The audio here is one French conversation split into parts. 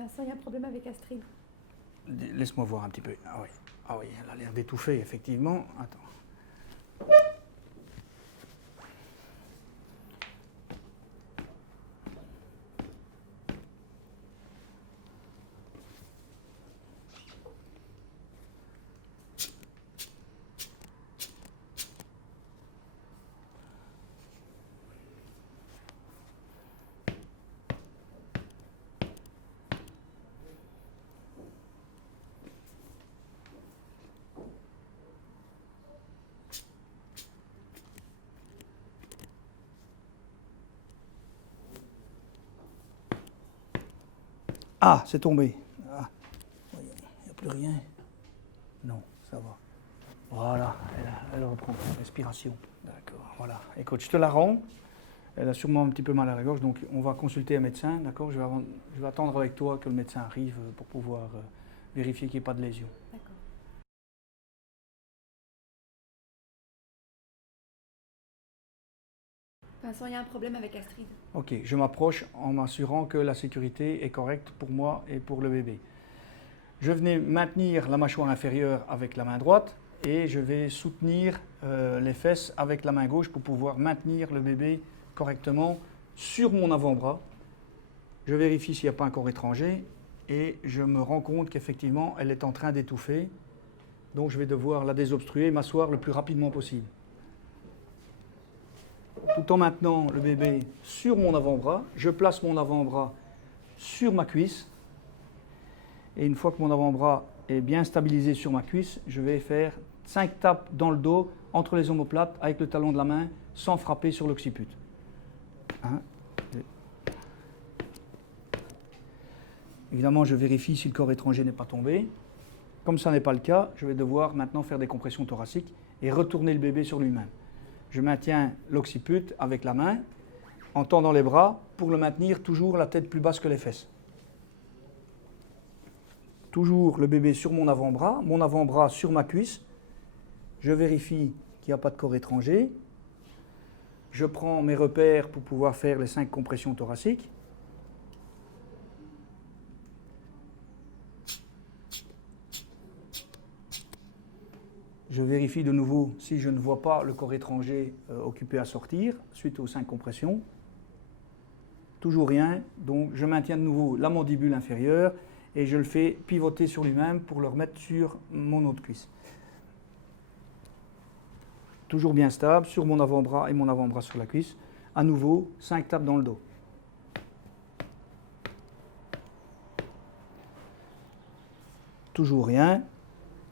Vincent, il y a un problème avec Astrid. Laisse-moi voir un petit peu. Ah oui, elle a l'air d'étouffer, effectivement. Attends. Ah, c'est tombé. Ah, il n'y a plus rien. Non, ça va. Voilà, elle reprend respiration. D'accord, voilà. Écoute, je te la rends. Elle a sûrement un petit peu mal à la gorge, donc on va consulter un médecin, d'accord. Je vais attendre avec toi que le médecin arrive pour pouvoir vérifier qu'il n'y ait pas de lésion. D'accord. Vincent, il y a un problème avec Astrid. Ok, je m'approche en m'assurant que la sécurité est correcte pour moi et pour le bébé. Je venais maintenir la mâchoire inférieure avec la main droite et je vais soutenir les fesses avec la main gauche pour pouvoir maintenir le bébé correctement sur mon avant-bras. Je vérifie s'il n'y a pas un corps étranger et je me rends compte qu'effectivement elle est en train d'étouffer. Donc je vais devoir la désobstruer et m'asseoir le plus rapidement possible. Tout en maintenant le bébé sur mon avant-bras, je place mon avant-bras sur ma cuisse. Et une fois que mon avant-bras est bien stabilisé sur ma cuisse, je vais faire 5 tapes dans le dos, entre les omoplates, avec le talon de la main, sans frapper sur l'occiput. 1, 2. Évidemment, je vérifie si le corps étranger n'est pas tombé. Comme ça n'est pas le cas, je vais devoir maintenant faire des compressions thoraciques et retourner le bébé sur lui-même. Je maintiens l'occiput avec la main, en tendant les bras, pour le maintenir toujours la tête plus basse que les fesses. Toujours le bébé sur mon avant-bras sur ma cuisse. Je vérifie qu'il n'y a pas de corps étranger. Je prends mes repères pour pouvoir faire les 5 compressions thoraciques. Je vérifie de nouveau si je ne vois pas le corps étranger occupé à sortir suite aux 5 compressions. Toujours rien, donc je maintiens de nouveau la mandibule inférieure et je le fais pivoter sur lui-même pour le remettre sur mon autre cuisse. Toujours bien stable, sur mon avant-bras et mon avant-bras sur la cuisse. À nouveau, 5 tapes dans le dos. Toujours rien,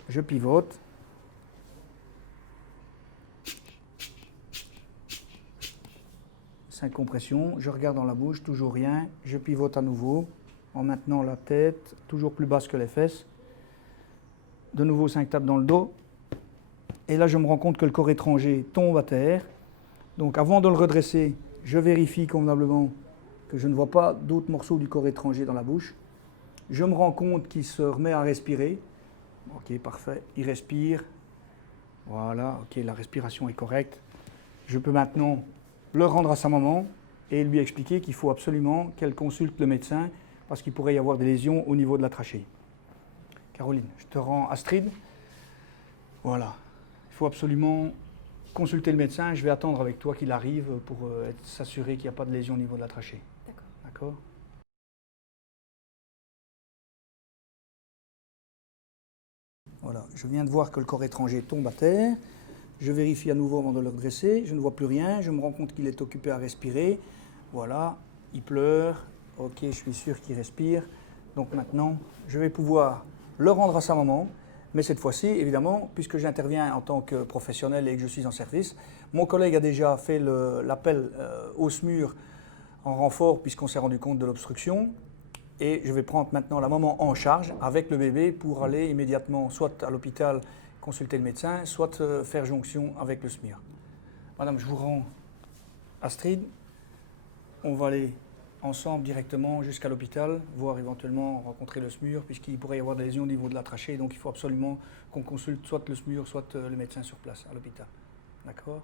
je pivote. Cinq compressions, je regarde dans la bouche, toujours rien, je pivote à nouveau en maintenant la tête, toujours plus basse que les fesses. De nouveau 5 tapes dans le dos. Et là, je me rends compte que le corps étranger tombe à terre. Donc avant de le redresser, je vérifie convenablement que je ne vois pas d'autres morceaux du corps étranger dans la bouche. Je me rends compte qu'il se remet à respirer. Ok, parfait, il respire. Voilà, ok, la respiration est correcte. Je peux maintenant le rendre à sa maman et lui expliquer qu'il faut absolument qu'elle consulte le médecin parce qu'il pourrait y avoir des lésions au niveau de la trachée. Caroline, je te rends Astrid. Voilà. Il faut absolument consulter le médecin. Je vais attendre avec toi qu'il arrive pour s'assurer qu'il n'y a pas de lésion au niveau de la trachée. D'accord. D'accord ? Voilà. Je viens de voir que le corps étranger tombe à terre. Je vérifie à nouveau avant de le redresser. Je ne vois plus rien. Je me rends compte qu'il est occupé à respirer. Voilà. Il pleure. Ok, je suis sûr qu'il respire. Donc maintenant, je vais pouvoir le rendre à sa maman. Mais cette fois-ci, évidemment, puisque j'interviens en tant que professionnel et que je suis en service, mon collègue a déjà fait l'appel au SMUR en renfort puisqu'on s'est rendu compte de l'obstruction. Et je vais prendre maintenant la maman en charge avec le bébé pour aller immédiatement soit à l'hôpital consulter le médecin, soit faire jonction avec le SMUR. Madame, je vous rends Astrid. On va aller ensemble directement jusqu'à l'hôpital, voire éventuellement rencontrer le SMUR, puisqu'il pourrait y avoir des lésions au niveau de la trachée. Donc il faut absolument qu'on consulte soit le SMUR, soit le médecin sur place à l'hôpital. D'accord ?